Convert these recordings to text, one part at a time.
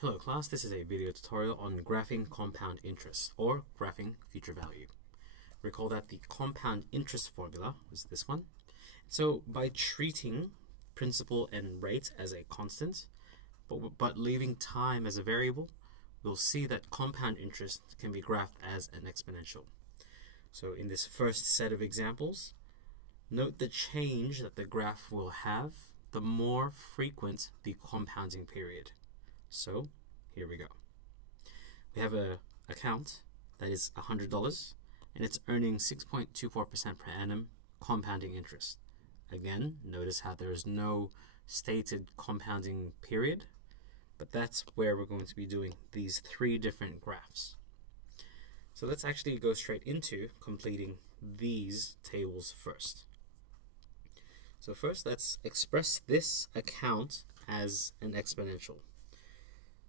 Hello class, this is a video tutorial on graphing compound interest or graphing future value. Recall that the compound interest formula is this one. So by treating principal and rate as a constant, but leaving time as a variable, we'll see that compound interest can be graphed as an exponential. So in this first set of examples, note the change that the graph will have the more frequent the compounding period. So here we go. We have an account that is $100 and it's earning 6.24% per annum compounding interest. Again, notice how there is no stated compounding period, but that's where we're going to be doing these three different graphs. So let's actually go straight into completing these tables first. So first, let's express this account as an exponential.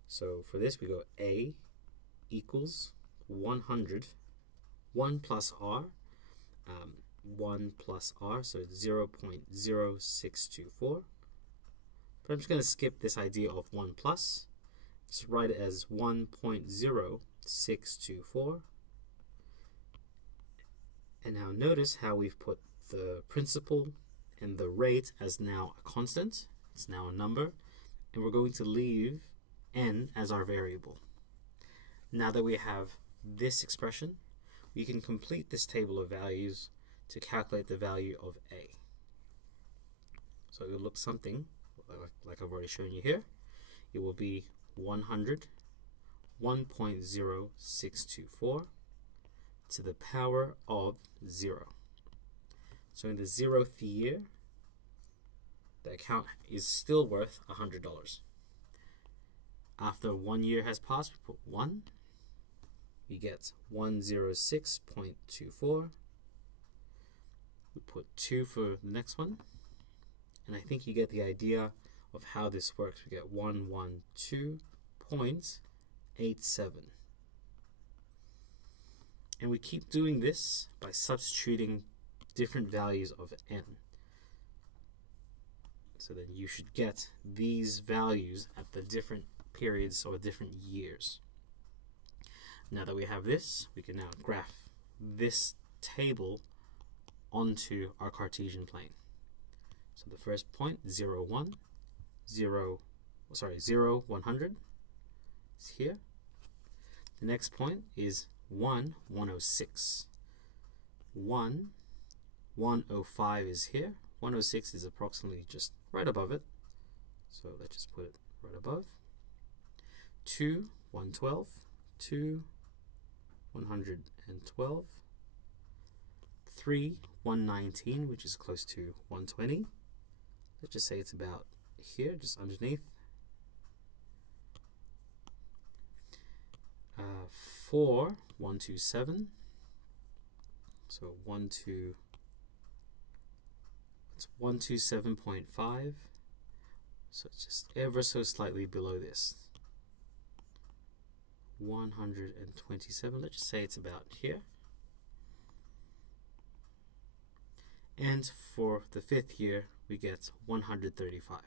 So for this, we go A equals 100, 1 plus R, 1 plus R, so it's 0.0624. But I'm just going to skip this idea of 1 plus. Just write it as 1.0624. And now notice how we've put the principal and the rate as now a constant. It's now a number. And we're going to leave n as our variable. Now that we have this expression, we can complete this table of values to calculate the value of a. So it will look something like I've already shown you here. It will be 100, 1.0624 to the power of 0. So in the 0th year, the account is still worth $100. After 1 year has passed, we put 1. We get 106.24. We put 2 for the next one. And I think you get the idea of how this works. We get 112.87. And we keep doing this by substituting different values of n. So then you should get these values at the different periods or different years. Now that we have this, we can now graph this table onto our Cartesian plane. So the first point, 0, 100 is here. The next point is 106. 105 is here. 106 is approximately just right above it. So let's just put it right above. 2, 112, 2, 112, 3, 119, which is close to 120. Let's just say it's about here, just underneath. 4, 127. So 127.5. So it's just ever so slightly below this. 127, let's just say it's about here. And for the 5th year, we get 135.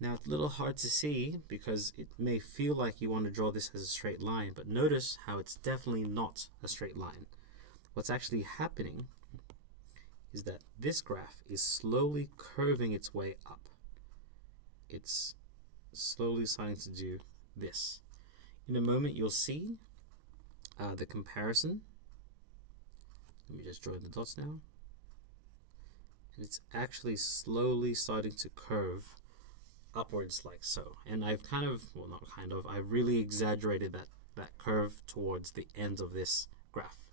Now it's a little hard to see because it may feel like you want to draw this as a straight line, but notice how it's definitely not a straight line. What's actually happening is that this graph is slowly curving its way up. It's slowly starting to do this. In a moment you'll see the comparison. Let me just join the dots now. And it's actually slowly starting to curve upwards like so. And I've I've really exaggerated that curve towards the end of this graph.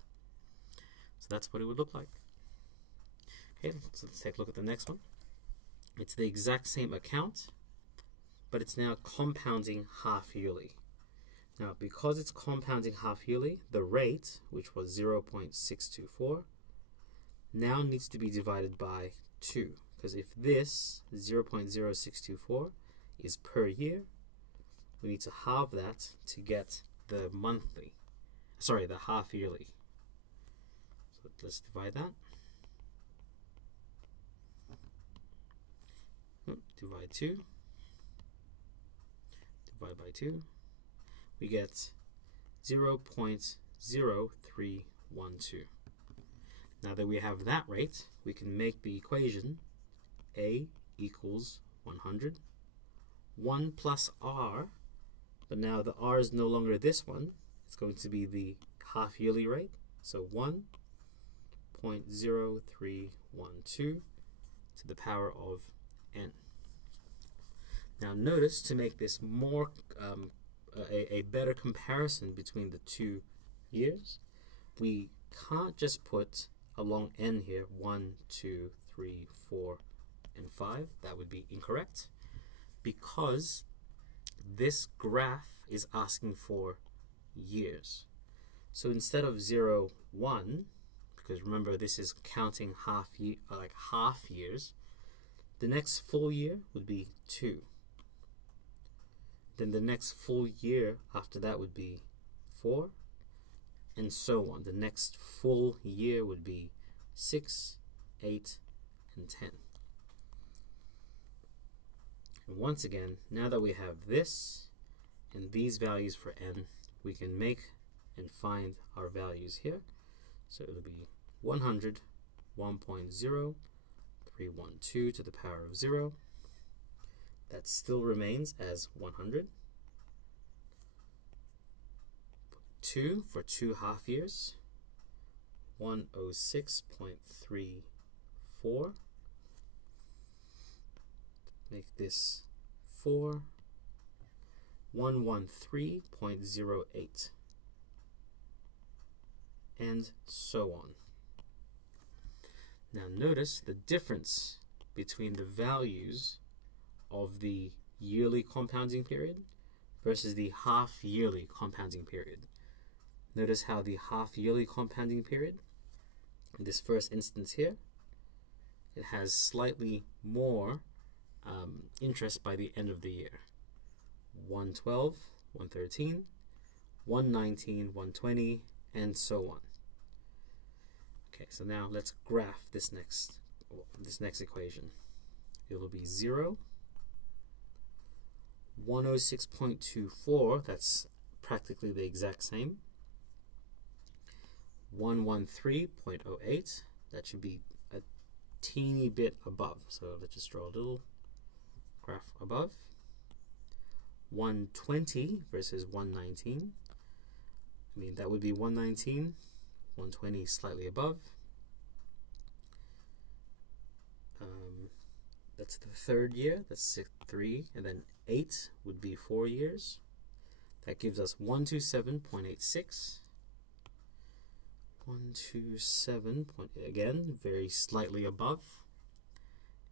So that's what it would look like. Okay, so let's take a look at the next one. It's the exact same account, but it's now compounding half yearly. Now, because it's compounding half yearly, the rate, which was 0.624, now needs to be divided by 2. Because if this 0.0624 is per year, we need to halve that to get the half yearly. So let's divide that. divide 2, divide by 2, we get 0.0312. Now that we have that rate, we can make the equation A equals 100, 1 plus R, but now the R is no longer this one, it's going to be the half-yearly rate, so 1.0312 to the power of n. Now notice, to make this more a better comparison between the 2 years, we can't just put along n here 1, 2, 3, 4, and 5. That would be incorrect, because this graph is asking for years. So instead of 0, 1, because remember this is counting half years, the next full year would be 2. Then the next full year after that would be 4, and so on. The next full year would be 6, 8, and 10. And once again, now that we have this and these values for n, we can make and find our values here. So it'll be 100, 1.0312 to the power of 0. That still remains as 100. 2 for 2 half years, 106.34. Make this 4, 113.08, and so on. Now notice the difference between the values of the yearly compounding period versus the half-yearly compounding period. Notice how the half-yearly compounding period, in this first instance here, it has slightly more interest by the end of the year. 112, 113, 119, 120, and so on. Okay, so now let's graph this next equation. It will be 0, 106.24, that's practically the exact same. 113.08, that should be a teeny bit above. So let's just draw a little graph above. 120 versus 119. I mean, that would be 119, 120 slightly above. That's the third year, that's 3, and then 8 would be 4 years. That gives us 127.86. 127, again, very slightly above.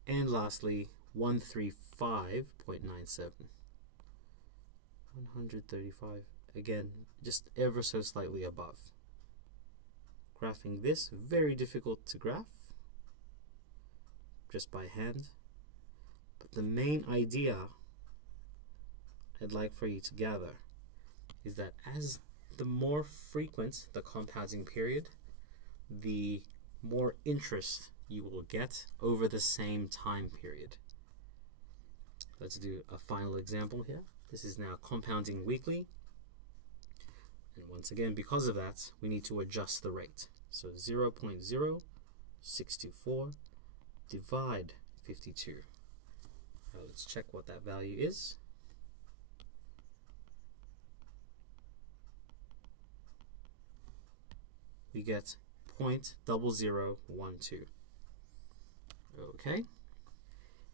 And lastly, 135.97. 135, again, just ever so slightly above. Graphing this, very difficult to graph, just by hand. But the main idea I'd like for you to gather is that as the more frequent the compounding period, the more interest you will get over the same time period. Let's do a final example here. This is now compounding weekly. And once again, because of that, we need to adjust the rate. So 0.0624 divide 52. Let's check what that value is. We get 0.0012. Okay,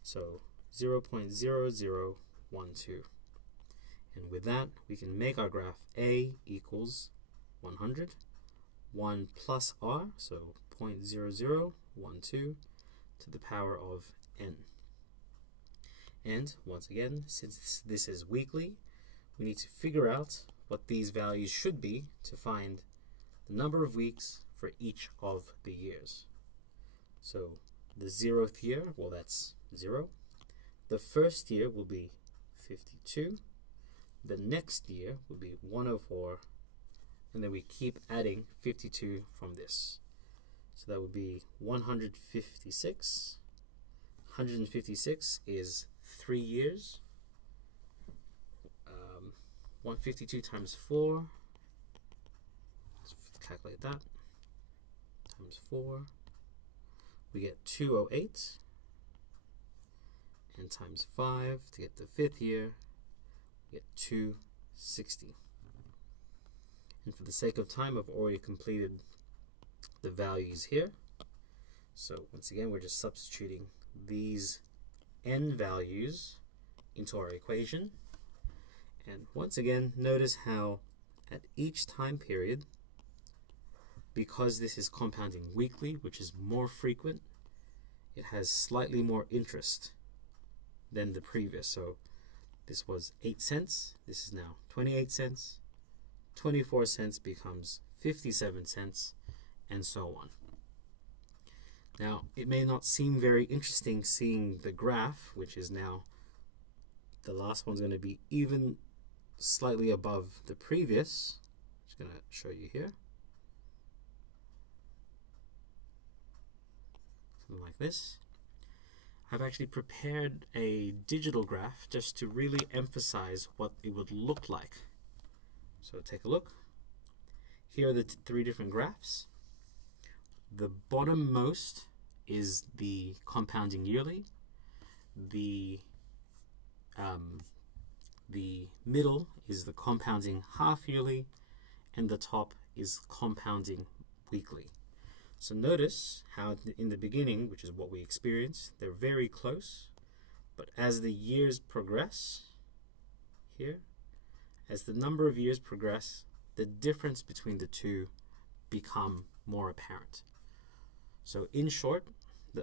so 0.0012. And with that, we can make our graph A equals 100, 1 plus R, so 0.0012 to the power of n. And once again, since this is weekly, we need to figure out what these values should be to find the number of weeks for each of the years. So the 0th year, well, that's 0. The first year will be 52. The next year will be 104. And then we keep adding 52 from this. So that would be 156. 156 is 3 years. 152 times 4. Let's calculate that. Times 4. We get 208. And times 5 to get the 5th year, we get 260. And for the sake of time, I've already completed the values here. So once again, we're just substituting these n values into our equation. And once again, notice how at each time period, because this is compounding weekly, which is more frequent, it has slightly more interest than the previous. So this was 8 cents, this is now 28 cents, 24 cents becomes 57 cents, and so on. Now, it may not seem very interesting seeing the graph, which is now, the last one's going to be even slightly above the previous. I'm just going to show you here. Something like this. I've actually prepared a digital graph just to really emphasize what it would look like. So take a look. Here are the 3 different graphs. The bottommost is the compounding yearly. The middle is the compounding half yearly, and the top is compounding weekly. So notice how in the beginning, which is what we experienced, they're very close, but as the years progress, here, as the number of years progress, the difference between the two become more apparent. So in short,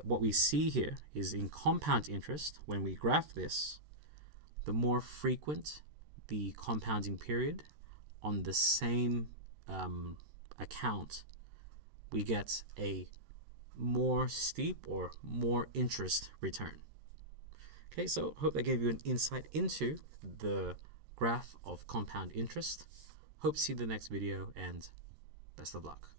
what we see here is in compound interest, when we graph this, the more frequent the compounding period on the same account, we get a more steep or more interest return. Okay, so hope that gave you an insight into the graph of compound interest. Hope to see you in the next video, and best of luck.